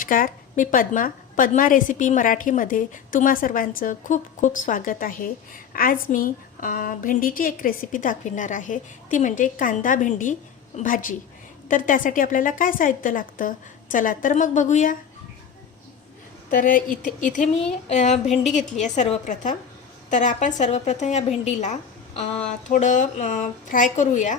नमस्कार, मी पद्मा रेसिपी मराठीमध्ये तुम्हा सर्वांचं खूप खूप स्वागत आहे। आज मी भेंडीची एक रेसिपी दाखवणार आहे, ती म्हणजे कांदा भेंडी भाजी। तर त्यासाठी आपल्याला काय साहित्य लागतं, चला तर मग बघूया। तर इथे मी भेंडी घेतली आहे सर्वप्रथम। तर आपण सर्वप्रथम या भेंडीला थोडं फ्राय करूया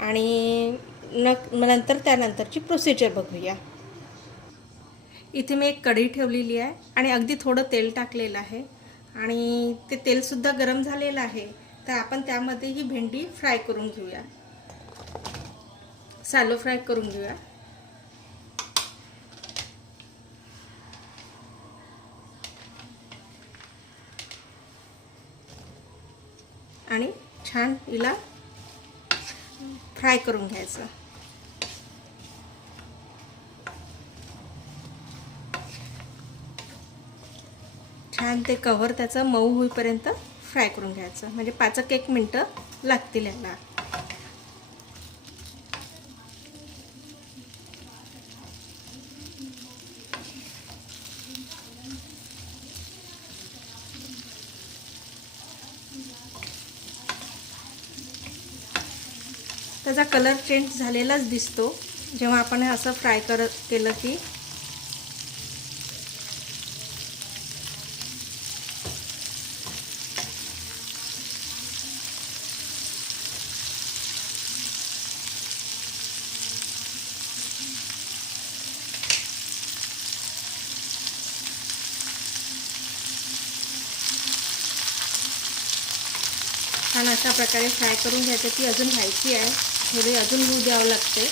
आणि नंतर त्यानंतरची प्रोसिजर बघूया। इथे मी एक कढई ठेवलेली आहे आणि अगदी थोडं तेल टाकलेलं आहे आणि ते तेलसुद्धा गरम झालेलं आहे। तर आपण त्यामध्ये ही भेंडी फ्राय करून घेऊया, सॅलो फ्राय करून घेऊया। आणि छान हिला फ्राय करून घ्यायचं। छान ते कव्हर त्याचं मऊ होईपर्यंत फ्राय करून घ्यायचं, म्हणजे 5-1 मिनिटं लागतील याला। त्याचा कलर चेंज झालेलाच दिसतो जेव्हा आपण असं फ्राय केलं की। छान अशा प्रकारे फ्राय करून घ्यायचं। ती अजून व्हायची आहे, थोडी अजून होऊ द्यावं लागते।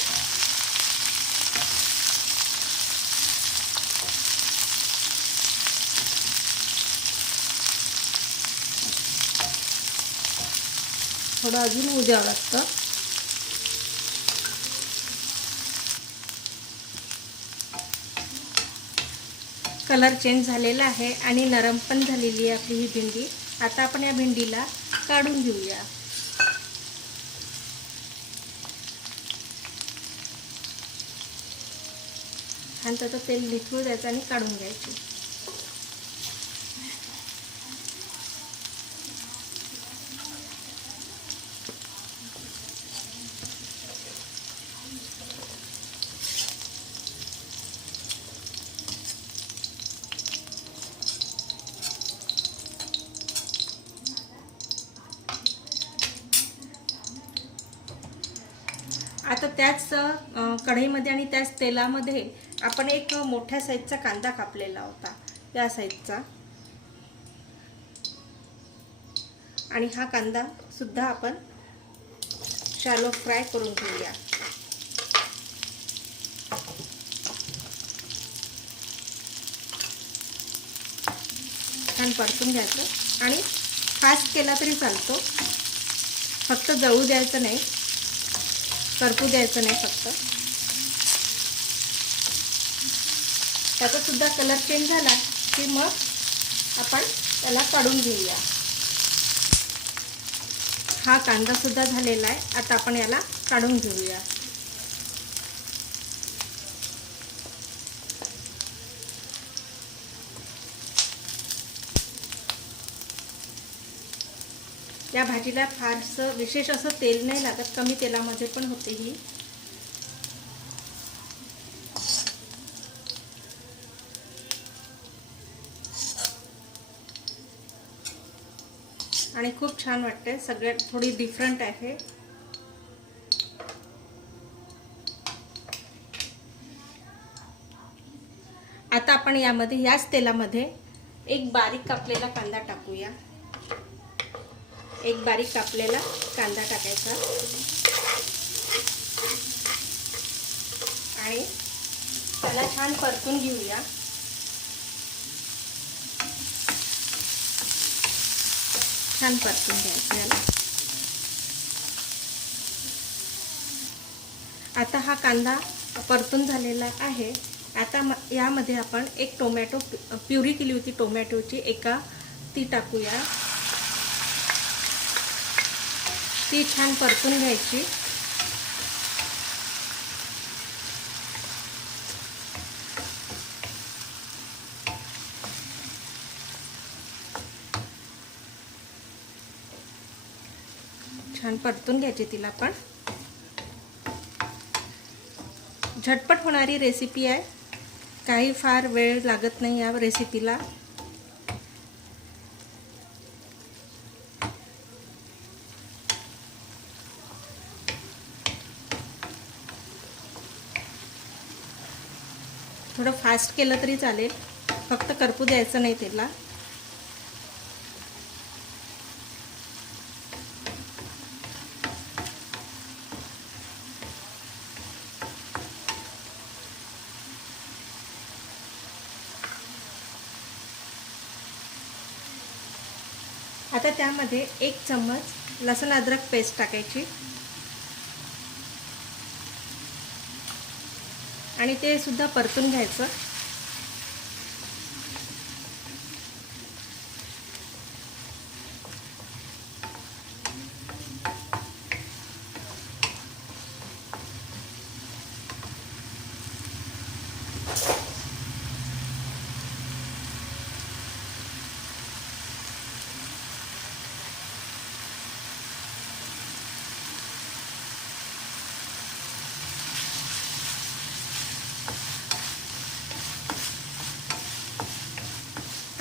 थोडं अजून होऊ द्यावं लागतं। कलर चेंज झालेला आहे आणि नरम पण झालेली आहे आपली ही भेंडी। आता आपण या भेंडीला काढून घेऊया। आणि त्याचं तेल निथळू द्यायचं आणि काढून घ्यायचं। आता त्याच कढईमध्ये आणि त्याच तेलामध्ये आपण एक मोठ्या साईजचा कांदा कापलेला होता, त्या साईजचा, आणि हा कांदा सुद्धा आपण शॅलो फ्राय करून घेऊया। छान परतून घ्यायचं आणि फास्ट केला तरी चालतो, फक्त जळू द्यायचं नाही, करपू द्यायचं नाही। फक्त त्याचा सुद्धा कलर चेंज झाला की मग आपण त्याला काढून घेऊया। हा कांदा सुद्धा झालेला आहे, आता आपण याला काढून घेऊया। या भाजीला फारसं विशेष असं तेल नाही लागत, कमी तेलामध्ये पण होते ही। आणि खूप छान वाटते, सगळ्यात थोडी डिफरंट आहे। आता आपण यामध्ये याच तेलामध्ये एक बारीक कापलेला कांदा टाकूया। एक बारीक कापलेला कांदा टाकायचा आणि त्याला छान परतून घेऊया। छान परतून घ्यायचं याला। आता हा कांदा परतून झालेला आहे। आता यामध्ये आपण एक टोमॅटो प्युरी केली होती टोमॅटोची ती टाकूया। ती छान परतून घ्यायची। छान परतून घ्यायची तिला पण. झटपट होणारी रेसिपी आहे, काही फार वेळ लागत नाही या रेसिपीला. थोडं फास्ट केलं तरी चालेल, फक्त करपू द्यायचं नाही त्याला. आता त्यामध्ये 1 चम्मच लसूण अद्रक पेस्ट टाकायची आणि ते सुद्धा परतून घ्यायचं.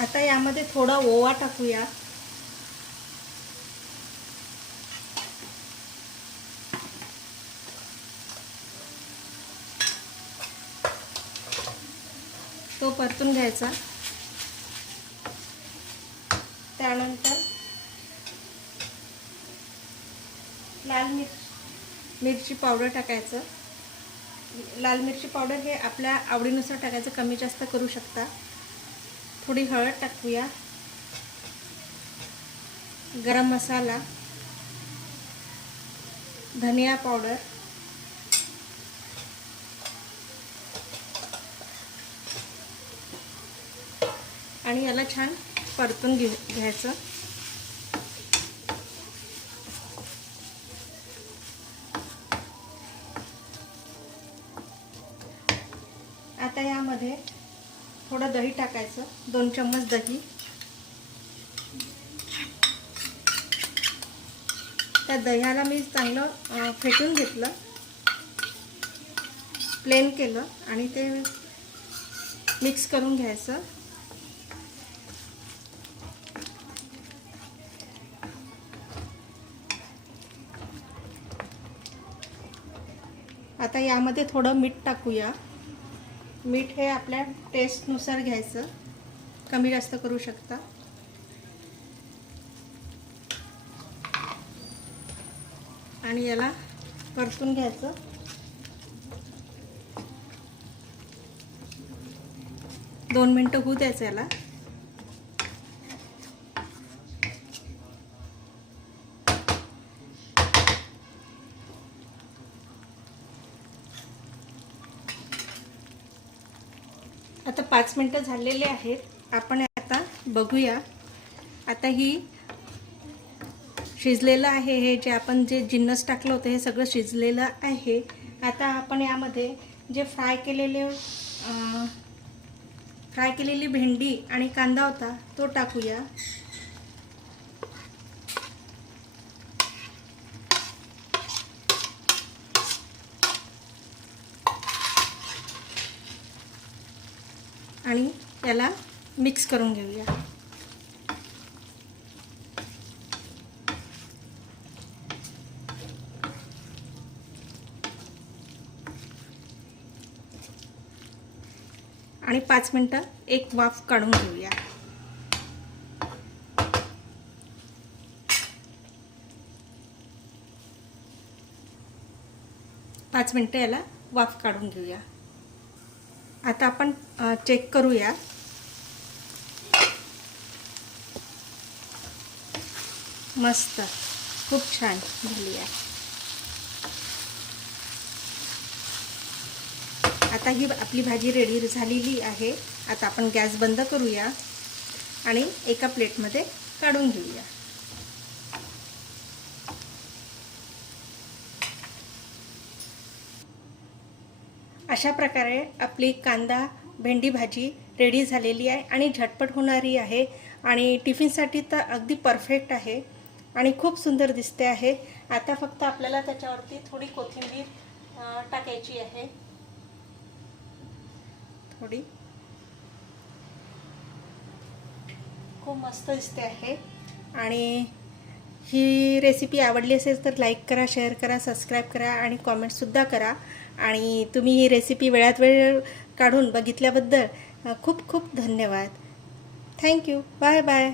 आता यामध्ये थोडा ओवा टाकूया. तो परतून घ्यायचा. त्यानंतर लाल मिरची पावडर टाकायचं. लाल मिरची पावडर हे आपल्या आवडीनुसार टाकायचं, कमी जास्त करू शकता. थोडी हळद टाकूया. गरम मसाला, धनिया पावडर, आणि याला छान परतून घ्यायचं. आता यामध्ये थोडं दही टाकायचं, 2 चम्मच दही. त्या दह्याला मी चांगलं फेटून घेतलं, प्लेन केलं आणि ते मिक्स करून घ्यायचं. आता यामध्ये थोडं मीठ टाकूया. मीठ हे आपल्या टेस्टनुसार घ्यायचं, कमी जास्त करू शकता. आणि याला परतून घ्यायचं. दोन मिनिटं होऊ द्यायचं याला. आता 5 मिनिटं झालेले आहेत. आपण आता बघूया. आता ही शिजलेलं आहे. हे जे आपण जे जिन्नस टाकलं होतं हे सगळं शिजलेलं आहे. आता आपण यामध्ये जे फ्राय केलेली भेंडी आणि कांदा होता तो टाकूया. आणि त्याला मिक्स करून घेऊया. आणि 5 मिनिटं एक वाफ काढून घेऊया. पाच मिनिटं याला वाफ काढून घेऊया. आता आपण चेक करूया. मस्त, खूप छान झाली आहे. आता ही आपली भाजी रेडी झालेली आहे. आता आपण गॅस बंद करूया आणि एका प्लेटमध्ये काढून घेऊया. अशा प्रकारे आपली कांदा भेंडी भाजी रेडी झालेली आहे आणि झटपट होणारी आहे आणि टिफिनसाठी तर अगदी परफेक्ट आहे. आणि खूप सुंदर दिसते आहे। आता फक्त आपल्याला त्याच्यावरती थोडी कोथिंबीर टाकायची आहे, थोडी। खूप मस्त दिसते आहे। आणि ही रेसिपी आवडली असेल तर लाईक करा, शेअर करा, सबस्क्राईब करा आणि कॉमेंटसुद्धा करा। आणि तुम्ही ही रेसिपी वेळात वेळ काढून बघितल्याबद्दल खूप खूप धन्यवाद। थँक्यू। Bye bye.